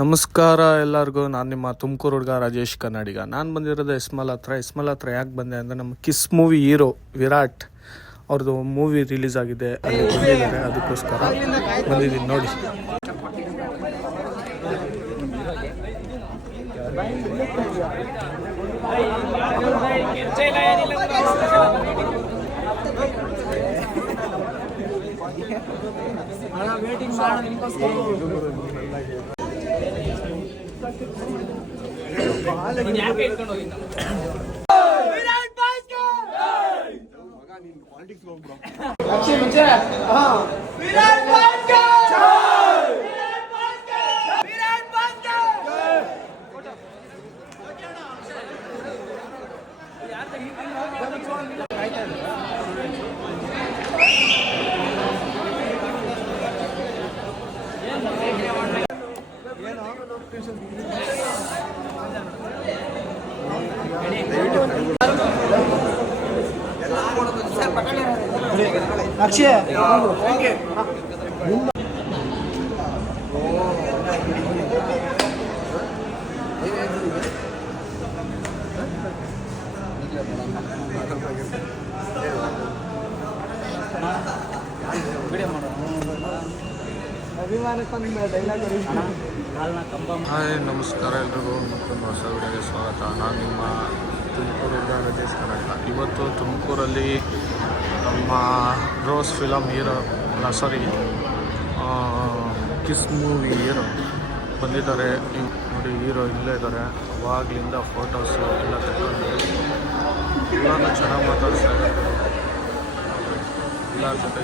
ನಮಸ್ಕಾರ ಎಲ್ಲರಿಗೂ. ನಾನು ನಿಮ್ಮ ತುಮಕೂರು ಹುಡುಗ ರಾಜೇಶ್ ಕನ್ನಡಿಗ. ನಾನು ಬಂದಿರೋದು ಎಸ್ಮಲ್ ಹತ್ರ ಯಾಕೆ ಬಂದೆ ಅಂದರೆ ನಮ್ಮ ಕಿಸ್ ಮೂವಿ ಹೀರೋ ವಿರಾಟ್ ಅವ್ರದ್ದು ಮೂವಿ ರಿಲೀಸ್ ಆಗಿದೆ, ಅಲ್ಲಿ ಬಂದಿದ್ದಾರೆ, ಅದಕ್ಕೋಸ್ಕರ ಬಂದಿದ್ದೀನಿ ನೋಡಿ. ಅಕ್ಷಯ್ ಹಾಯ್, ನಮಸ್ಕಾರ ಎಲ್ರಿಗೂ. ಮತ್ತೊಂದು ಹೊಸ ವಿಡಿಯೋಗೆ ಸ್ವಾಗತ. ನಾನು ನಿಮ್ಮ ತುಮಕೂರು ಹುಡುಗ ರಾಜೇಶ್ ಕನ್ನಡಿಗ. ಇವತ್ತು ತುಮಕೂರಲ್ಲಿ ನಮ್ಮ rose film hero kiss movie hero ಬಂದಿದ್ದಾರೆ ನೋಡಿ. ಹೀರೋ ಇಲ್ಲೇ ಇದ್ದಾರೆ, ಅವಾಗಲಿಂದ ಫೋಟೋಸು ಎಲ್ಲ ತಗೊಂಡು ಎಲ್ಲನೂ ಚೆನ್ನಾಗಿ ಮಾತಾಡ್ತಾ ಇದ್ದಾರೆ. ಎಲ್ಲರ ಜೊತೆ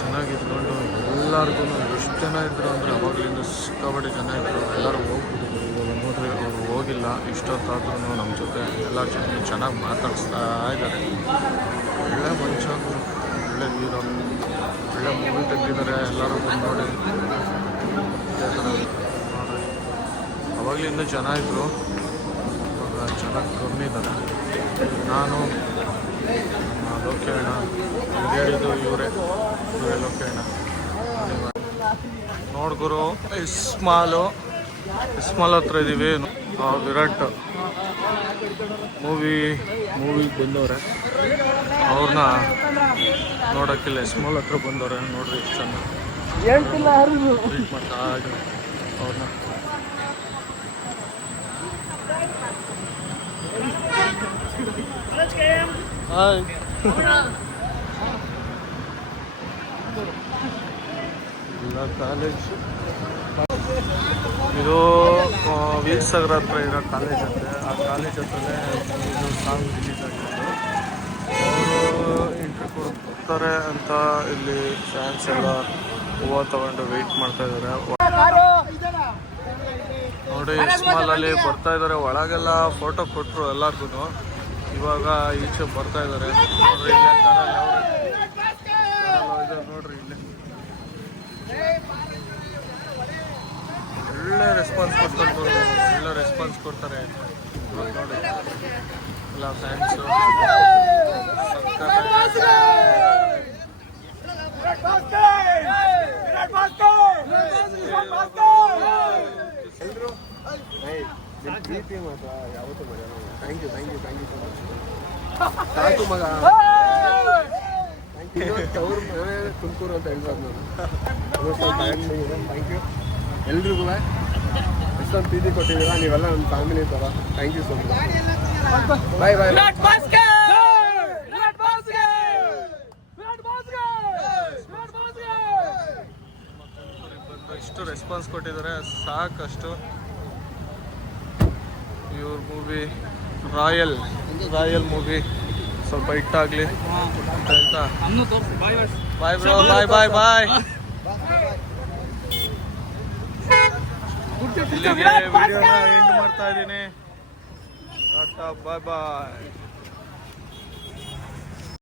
ಚೆನ್ನಾಗಿದ್ಕೊಂಡು ಎಲ್ಲರಿಗೂ ಎಷ್ಟು ಜನ ಇದ್ದರು ಅಂದರೆ ಅವಾಗಲಿಂದ ಸಿಕ್ಕಾಪಟ್ಟೆ ಜನ ಇದ್ದರು. ಎಲ್ಲರೂ ಹೋಗ್ಬಿಟ್ಟಿದ್ರು. ಇವಾಗ ನೋಡ್ರಿ, ಅವರು ಹೋಗಿಲ್ಲ. ಇಷ್ಟೊತ್ತಾದ್ರೂ ನಮ್ಮ ಜೊತೆ ಎಲ್ಲರ ಜೊತೆ ಚೆನ್ನಾಗಿ ಮಾತಾಡಿಸ್ತಾ ಇದ್ದಾರೆ. ಒಳ್ಳೆ ಮನುಷ್ಯ, ಒಳ್ಳೆ ಹೀರೋ, ಒಳ್ಳೆ ಮೂವಿ ತೆಗೆದಿದ್ದಾರೆ. ಎಲ್ಲರೂ ಬಂದು ನೋಡಿ ಇದೇ ಥರ ನೋಡಿ. ಅವಾಗಲಿಂದ ಜನ ಇದ್ದರು, ಇವಾಗ ಚೆನ್ನಾಗಿ ಕಮ್ಮಿ ಇದ್ದಾರೆ. ನಾನು ಲೋಕೇಣ ಹೇಳಿದ್ದು ಇವರೇ ಲೋಕೇಣ ನೋಡ್ಗುರು. ಇಸ್ಮಾಲ್ ಹತ್ರ ಇದ್ದೀವಿ. ವಿರಾಟ್ ಮೂವಿಗೆ ಬಂದವ್ರೆ, ಅವ್ರನ್ನ ನೋಡೋಕ್ಕಿಲ್ಲ. ಇಸ್ಮಾಲ್ ಹತ್ರ ಬಂದವ್ರೆ ನೋಡ್ರಿ, ಎಷ್ಟು ಚೆನ್ನಾಗಿ ಟ್ರೀಟ್ ಮಾಡ್ತಾ ಇದ್ದಾರೆ ಅವ್ರನ್ನ. ಹಾಯ್, ಇಲ್ಲ ಕಾಲೇಜ್ ಇದು ವೀರಸಾಗರ ಹತ್ರ ಇರೋ ಕಾಲೇಜ್ ಅಂತೆ. ಆ ಕಾಲೇಜ್ ಹತ್ರನೇ ಇದು ಸಾಂಗ್ ರಿಲೀಸ್ ಆಗಿತ್ತು. ಅವರು ಇಂಟ್ರ್ಯೂ ಕೊಡ್ತಾರೆ ಅಂತ ಇಲ್ಲಿ ಫ್ಯಾನ್ಸ್ ಎಲ್ಲ ಹೂವು ತಗೊಂಡು ವೆಯ್ಟ್ ಮಾಡ್ತಾ ಇದ್ದಾರೆ ನೋಡಿ. ಇಸ್ಮಾಲಲ್ಲಿ ಬರ್ತಾ ಇದ್ದಾರೆ, ಒಳಗೆಲ್ಲ ಫೋಟೋ ಕೊಟ್ಟರು ಎಲ್ಲರಿಗೂ. ಇವಾಗ ಈಚೆ ಬರ್ತಾ ಇದ್ದಾರೆ ನೋಡ್ರಿ. ಇಲ್ಲೇ ಇದೆ ನೋಡ್ರಿ, ಇಲ್ಲಿ ಒಳ್ಳೆ ರೆಸ್ಪಾನ್ಸ್ ಕೊಡ್ತಾರೆ ನೋಡಿ. ಎಲ್ಲ ಫ್ಯಾನ್ಸು ಪ್ರೀತಿ ಮಾತ್ರ ಯಾವತ್ತೂ ಮರೆಯೋಣ. Thank you so much. ಸಾಕು ಮಗ, ಥ್ಯಾಂಕ್ ಯು. ಅವ್ರ ಮನೆ ತುಮಕೂರು ಅಂತ ಹೇಳ್ಬಾರ್ದು ನಾನು. ಥ್ಯಾಂಕ್ ಯು ಎಲ್ರಿಗೂ. ಎಷ್ಟೊಂದು ಪ್ರೀತಿ ಕೊಟ್ಟಿದ್ದೀರಾ, ನೀವೆಲ್ಲ ನನ್ನ ಫ್ಯಾಮಿಲಿ ಥರ. Thank you so much. Bye bye. ಇಷ್ಟು ರೆಸ್ಪಾನ್ಸ್ ಕೊಟ್ಟಿದ್ದಾರೆ, ಸಾಕಷ್ಟು. ಇವ್ರ ಮೂವಿ ರಾಯಲ್ ಮೂವಿ ಸ್ವಲ್ಪ ಹಿಟ್ಟಾಗಲಿ ಅಂತ ಹೇಳ್ತಾ ಬಾಯ್ ಬ್ರೋ, ಬಾಯ್. ಇಲ್ಲಿಗೆ ವಿಡಿಯೋನ ಎಂಡ್ ಮಾಡ್ತಾ ಇದ್ದೀನಿ. ಟಾಟಾ, ಬಾಯ್.